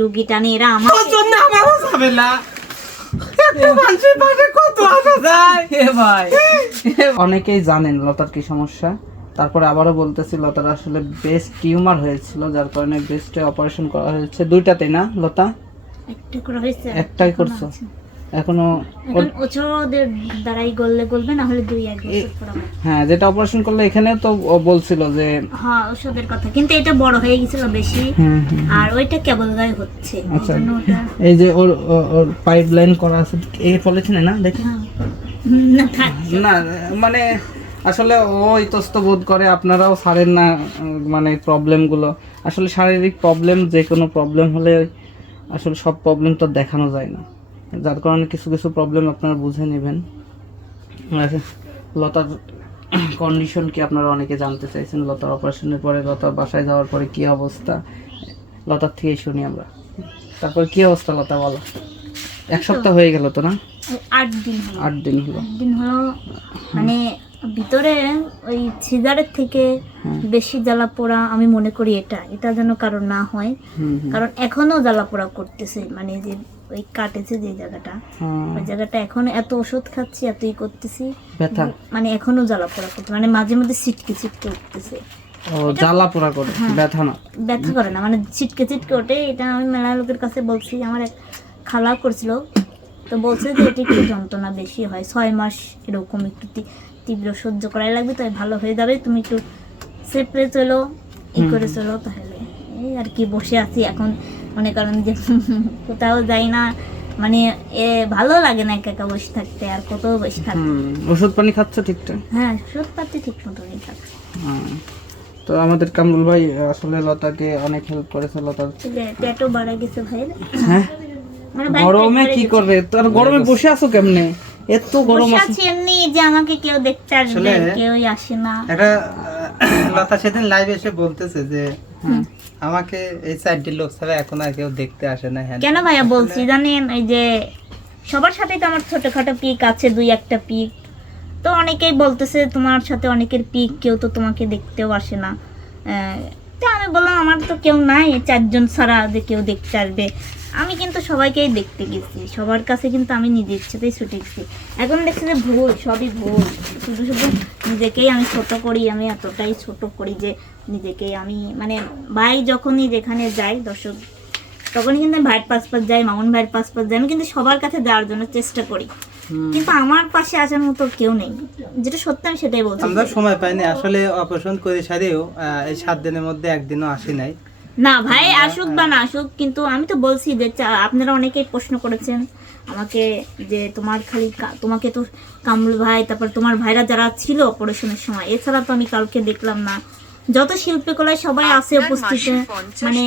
রুগীটা নিয়ে এরা আমার জন্য আমারও ঝামেলা। একটু মানুষের পাশে কত আসা যায়। ভাই অনেকেই জানেন লতার কি সমস্যা, তারপরে আবারও বলতেছি লতার আসলে ব্রেস্ট টিউমার হয়েছিল, যার কারণে ব্রেস্টে অপারেশন করা হয়েছে। দুইটাতেই না লতা? একটা করে হয়েছে, একটাই করছো? এখনো এখন ওদের দ্বারাই গলবে না হলে 2-1 বছর পর আবার। হ্যাঁ, যেটা অপারেশন করলে এখানে তো বলছিল যে হ্যাঁ ওষুধের কথা, কিন্তু এটা বড় হয়ে গেছিল বেশি, আর ওইটা কেবল গায়ে হচ্ছে। আচ্ছা, এইজন্য ওটা এই যে ওর পাইপলাইন করা আছে এই পলিথিন না দেখি হ্যাঁ। না থাক। না, মানে আসলে ও ইতস্ত বোধ করে, আপনারাও ছাড়েন না মানে প্রবলেমগুলো। আসলে শারীরিক প্রবলেম, যে কোনো প্রবলেম হলে আসলে সব প্রবলেম তো দেখানো যায় না, যার কারণে কিছু কিছু প্রবলেম আপনারা বুঝে নেবেন। আর লতার কন্ডিশন কি আপনারা অনেকে জানতে চাইছেন, লতার অপারেশনের পরে, লতার বাসায় যাওয়ার পরে কি অবস্থা, লতার থেকেই শুনি আমরা। তারপর কি অবস্থা লতা বলো? 1 সপ্তাহ হয়ে গেল তো না? 8 দিন হলো। 8 দিন হলো। 8 দিন হলো, মানে ভিতরে ওই সিগারেট থেকে বেশি জ্বালা পোড়া আমি মনে করি এটা যেন কারণ না হয়, কারণ এখনো জ্বালা পোড়া করতেছে, মানে যে ওই কাটেছে যে জায়গাটা, ওই জায়গাটা এখন এত ওষুধ খাচ্ছি, এতই করতেছি, ব্যথা মানে এখনো জ্বালা পোড়া করতে, মানে মাঝে মধ্যে ছিটকে উঠতেছে। ও জ্বালা পোড়া করে, ব্যথা না? ব্যথা করে না, মানে ছিটকে ওঠে। এটা আমি মেলা লোকের কাছে বলছি, আমার এক খালা করছিল, তো বলছে যে এটা একটু যন্ত্রণা বেশি হয়, 6 মাস এরকম একটু তীব্র সহ্য করাই লাগবে, তাই ভালো হয়ে যাবে, তুমি একটু সেপরে চলো, এই করে চলো। তাহলে এই আর কি, বসে আছি এখন, মনে করেন যে কোথাও যাই না, মানে ভালো লাগে না একা একা বসে থাকতে, আর কত বসে থাকতে। ওষুধ পানি খাচ্ছ ঠিকঠাক? হ্যাঁ ওষুধ পাতি ঠিক মতনই খাচ্ছি। তো আমাদের কামরুল ভাই আসলে লতাকে অনেক হেল্প করেছে। লতার পেটও বাড়া গেছে ভাইয়ের। হ্যাঁ, মানে ভাই গরমে কি করবে, তোর গরমে বসে আছো কেমনে? এত গরম বসে আছে। আছি এমনি, যে আমাকে কেউ দেখতে আসবে, কেউই আসে না। একটা লতা সেদিন লাইভ এসে বলতেছে যে আমাকে এই 4টি লোক ছাড়া এখন আর কেউ দেখতে আসে না। হ্যাঁ কেন ভাইয়া বলছি জানেন, এই যে সবার সাথে তো আমার ছোটখাটো পিক আছে, 2-1টা পিক, তো অনেকেই বলতেছে তোমার সাথে অনেকের পিক, কেউ তো তোমাকে দেখতেও আসে না। তো আমি বললাম আমার তো কেউ নাই, 4 জন ছাড়া যে কেউ দেখতে আসবে। আমি কিন্তু সবাইকেই দেখতে গেছি, সবার কাছে কিন্তু আমি নিজের ইচ্ছেতেই ছুটে গেছি। এখন দেখছি যে ভুল, সবই ভুল, শুধু নিজেকেই আমি ছোট করি, আমি এতটাই ছোট করি যে নিজেকেই আমি, মানে ভাই যখনই যেখানে যাই দর্শক, তখনই কিন্তু আমি ভাইয়ের পাশ যাই, মামুন ভাইয়ের পাশ যাই, আমি কিন্তু সবার কাছে যাওয়ার জন্য চেষ্টা করি, কিন্তু আমার পাশে আসার মতো কেউ নেই, যেটা সত্যি আমি সেটাই বলছি। আমরা সময় পাইনি আসলে, অপারেশন করে সারিও এই 7 দিনের মধ্যে একদিনও আসি নাই। না ভাই আসুক বা না আসুক, কিন্তু আমি তো বলছি যে আপনারা অনেকেই প্রশ্ন করেছেন আমাকে যে তোমাকে তো কামরুল ভাই, তারপর তোমার ভাইরা যারা ছিল অপারেশনের সময়, এছাড়া তো আমি কাউকে দেখলাম না। যত শিল্পীকলায় সবাই আছে উপস্থিত, মানে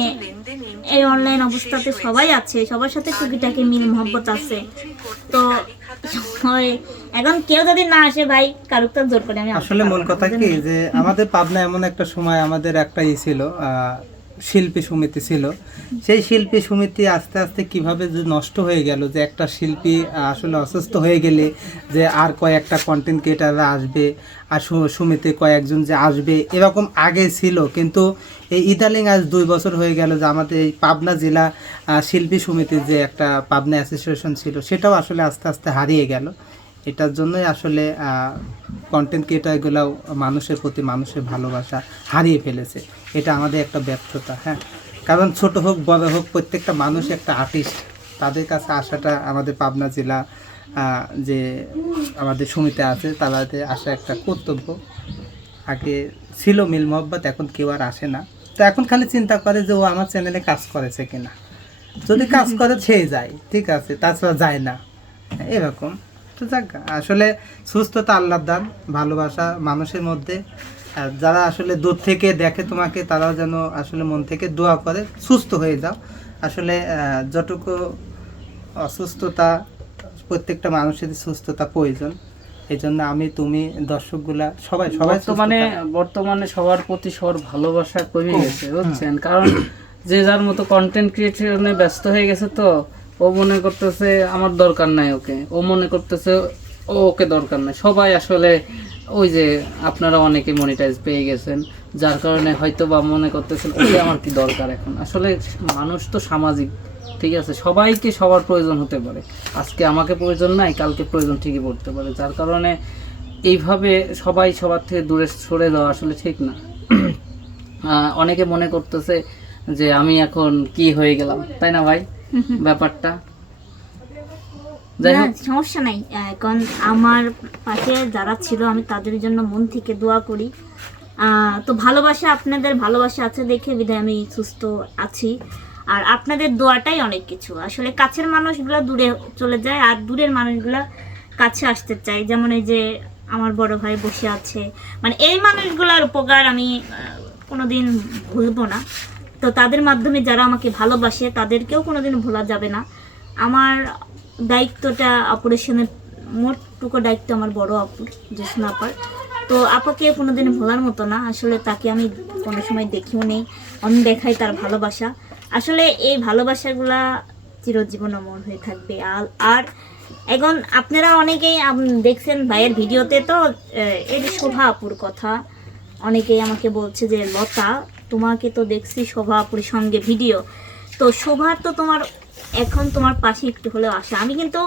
এই অনলাইন অবস্থাতে সবাই আছে, সবার সাথে টুকিটাকি মিল মহব্বত আছে। তো এখন কেউ যদি না আসে ভাই, কারুক তো জোর করে আমি আসলে মূল কথা কি যে আমাদের পাবনা এমন একটা সময়, আমাদের একটা ছিল শিল্পী সমিতি ছিল, সেই শিল্পী সমিতি আস্তে আস্তে কিভাবে যে নষ্ট হয়ে গেল, যে একটা শিল্পী আসলে অসুস্থ হয়ে গেলে যে আর কয়েকটা কন্টেন্ট ক্রিয়েটাররা আসবে, আর সমিতি কয়েকজন যে আসবে, এরকম আগে ছিল। কিন্তু এই ইদানিং আজ 2 বছর হয়ে গেল যে আমাদের এই পাবনা জেলা শিল্পী সমিতির যে একটা পাবনা অ্যাসোসিয়েশন ছিল, সেটাও আসলে আস্তে আস্তে হারিয়ে গেল। এটার জন্যই আসলে কন্টেন্ট ক্রিয়েটারগুলোও মানুষের প্রতি মানুষের ভালোবাসা হারিয়ে ফেলেছে। এটা আমাদের একটা ব্যর্থতা। হ্যাঁ, কারণ ছোট হোক বড় হোক, প্রত্যেকটা মানুষ একটা আর্টিস্ট, তাদের কাছে আসাটা আমাদের পাবনা জেলা যে আমাদের সমিতি আছে, তাদের আসা একটা কর্তব্য। আগে ছিল মিল মহব্বত, এখন কেউ আর আসে না। তো এখন খালি চিন্তা করে যে ও আমার চ্যানেলে কাজ করেছে কিনা, যদি কাজ করে সেই যায়, ঠিক আছে, তাছাড়া যায় না, এরকম। তো যাক, আসলে সুস্থতা আল্লাহর দান, ভালোবাসা মানুষের মধ্যে। যারা আসলে দূর থেকে দেখে তোমাকে, তারাও যেন আসলে মন থেকে দোয়া করে সুস্থ হয়ে যাও। আসলে যতটুকু অসুস্থতা, প্রত্যেকটা মানুষেরই সুস্থতা প্রয়োজন। এই জন্য আমি, তুমি, দর্শকগুলা সবাই বর্তমানে সবার প্রতি সবার ভালোবাসা কমে গেছে, বুঝছেন? কারণ যে যার মতো কন্টেন্ট ক্রিয়েশনে ব্যস্ত হয়ে গেছে, তো ও মনে করতেছে আমার দরকার নাই ওকে, ও মনে করতেছে ওকে দরকার নাই। সবাই আসলে ওই যে আপনারা অনেকে মনিটাইজ পেয়ে গেছেন, যার কারণে হয়তো বা মনে করতেছেন ওকে আমার কি দরকার এখন। আসলে মানুষ তো সামাজিক, ঠিক আছে, সবাইকে সবার প্রয়োজন হতে পারে। আজকে আমাকে প্রয়োজন নাই, কালকে প্রয়োজন ঠিকই পড়তে পারে। যার কারণে এইভাবে সবাই সবার থেকে দূরে সরে যাওয়া আসলে ঠিক না। অনেকে মনে করতেছে যে আমি এখন কি হয়ে গেলাম, তাই না ভাই ব্যাপারটা? যাই না, হোক, সমস্যা নাই। এখন আমার পাশে যারা ছিল আমি তাদের জন্য মন থেকে দোয়া করি। তো ভালোবাসা, আপনাদের ভালোবাসা আছে দেখে বিধায় আমি সুস্থ আছি। আর আপনাদের দোয়াটাই অনেক কিছু। আসলে কাছের মানুষগুলা দূরে চলে যায় আর দূরের মানুষগুলা কাছে আসতে চায়। যেমন এই যে আমার বড় ভাই বসে আছে, মানে এই মানুষগুলার উপকার আমি কোনোদিন ভুলবো না। তো তাদের মাধ্যমে যারা আমাকে ভালোবাসে তাদেরকেও কোনোদিন ভোলা যাবে না। আমার দায়িত্বটা অপারেশনের মোটটুকু দায়িত্ব আমার বড় আপুর, জ্যোৎস্না আপার। তো আপাকে কোনোদিন ভোলার মতো না। আসলে তাকে আমি কোনো সময় দেখিও নেই, আমি দেখাই তার ভালোবাসা। আসলে এই ভালোবাসাগুলা চিরজীবন অমর হয়ে থাকবে। আর এখন আপনারা অনেকেই দেখছেন ভাইয়ের ভিডিওতে, তো এই যে শোভা আপুর কথা অনেকেই আমাকে বলছে যে লতা তোমাকে তো দেখছি শোভা আপুর সঙ্গে ভিডিও, তো শোভার তো তোমার এখন তোমার পাশে একটু হলেও আসা। আমি কিন্তু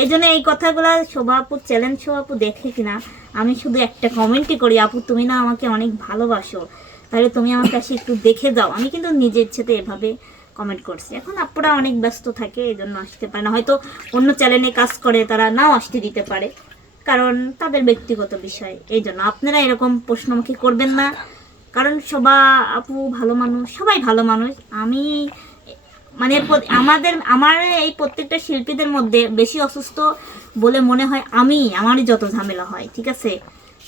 এই জন্য এই কথাগুলো শোভা আপুর চ্যালেঞ্জ, শোভা আপু দেখে কিনা আমি শুধু একটা কমেন্টই করি, আপু তুমি না আমাকে অনেক ভালোবাসো, তাহলে তুমি আমার কাছে একটু দেখে যাও। আমি কিন্তু নিজের ইচ্ছেতে এভাবে কমেন্ট করছি। এখন আপুরা অনেক ব্যস্ত থাকে, এই জন্য আসতে পারে না। হয়তো অন্য চ্যানেলে কাজ করে, তারা নাও আসতে দিতে পারে, কারণ তাদের ব্যক্তিগত বিষয়। এই জন্য আপনারা এরকম প্রশ্ন আমাকে করবেন না, কারণ সবাই আপু ভালো মানুষ, সবাই ভালো মানুষ। আমি মানে আমার এই প্রত্যেকটা শিল্পীদের মধ্যে বেশি অসুস্থ বলে মনে হয় আমারই যত ঝামেলা হয়, ঠিক আছে,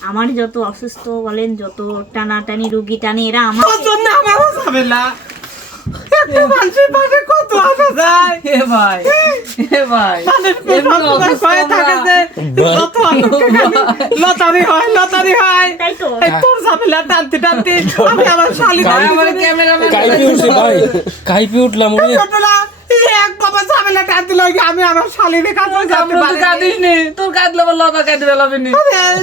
আমারই যত অসুস্থ বলেন, যত টানাটানি রুগী টানি, এরা আমার জন্য আমারও ঝামেলা। একটা মানুষের পাশে কত আসা যায়। এ ভাই, এ ভাই, মানুষ এমনি সবসময় অসুস্থ ভয়ে থাকে যে যত অসুখ লতারি হয়। তাই তো। এই তোর ঝামেলা টানতে টানতে আমি আমার শালি আমার ক্যামেরাম্যান কাইপে উঠছে ভাই, কাইপে উঠলাম ওরে। এক বাবা ঝামেলা টানতে লাগে, আমি আমার শালিদের কাছে যেতে পারি না। কাঁদিস নি, তোর কাঁদলে বল লতা কাঁদতে পেলাবি নি।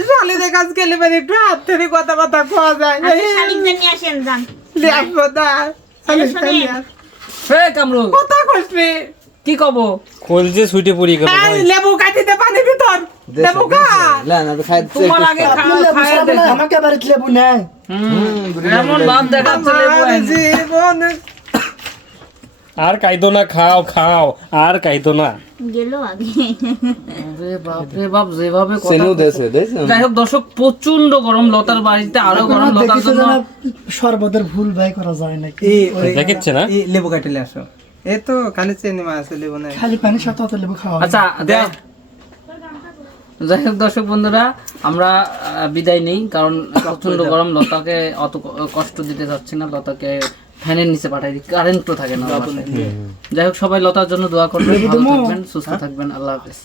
শালিদের কাছে গেলে মানে একটু হাত ধরে কথা কোয়া যায়। আপনি শালিকদের নিয়ে আসেন, যান। লিয়াসবো না, হে কামরুল, কথা কইছি। কি কব? কইল যে সুইটে পড়ি গেল এই ভাই। লেবু কাটিতে পানি ভিতর লেবু খা। তোমার আগে খায়া দে। আমাকে বাড়িতে লেবু নেই। এমন ভাব দেখাচ্ছে লেবু আমার আইন। জীবন আর কাইদো না, খাও খাও, আর কাইদো না। গেল আগে। আরে বাপ রে বাপ, যেভাবে কথা যাই হোক দর্শক, প্রচন্ড গরম, লতার বাড়িতে আরো গরম। লতার দেখিতে জন্য জানা সর্বদের ভুল ভাই করা যায় নাকি? দেখিচ্ছে না? এই লেবু কাটিলে আসো। এই তো কানে চেনি মা আছে লেবু নাই। খালি পানি সাথে অত লেবু খাওয়া হয় না। আচ্ছা যাই হোক দর্শক বন্ধুরা, আমরা বিদায় নেই, কারণ প্রচন্ড গরম। লতাকে অত কষ্ট দিতে যাচ্ছি না, লতাকে ফ্যানের নিচে পাঠাই দিই, কারেন্ট তো থাকে না আমার বাসায়। যাই হোক সবাই লতার জন্য দোয়া করবেন, ভালো থাকবেন, সুস্থ থাকবেন, আল্লাহ হাফেজ।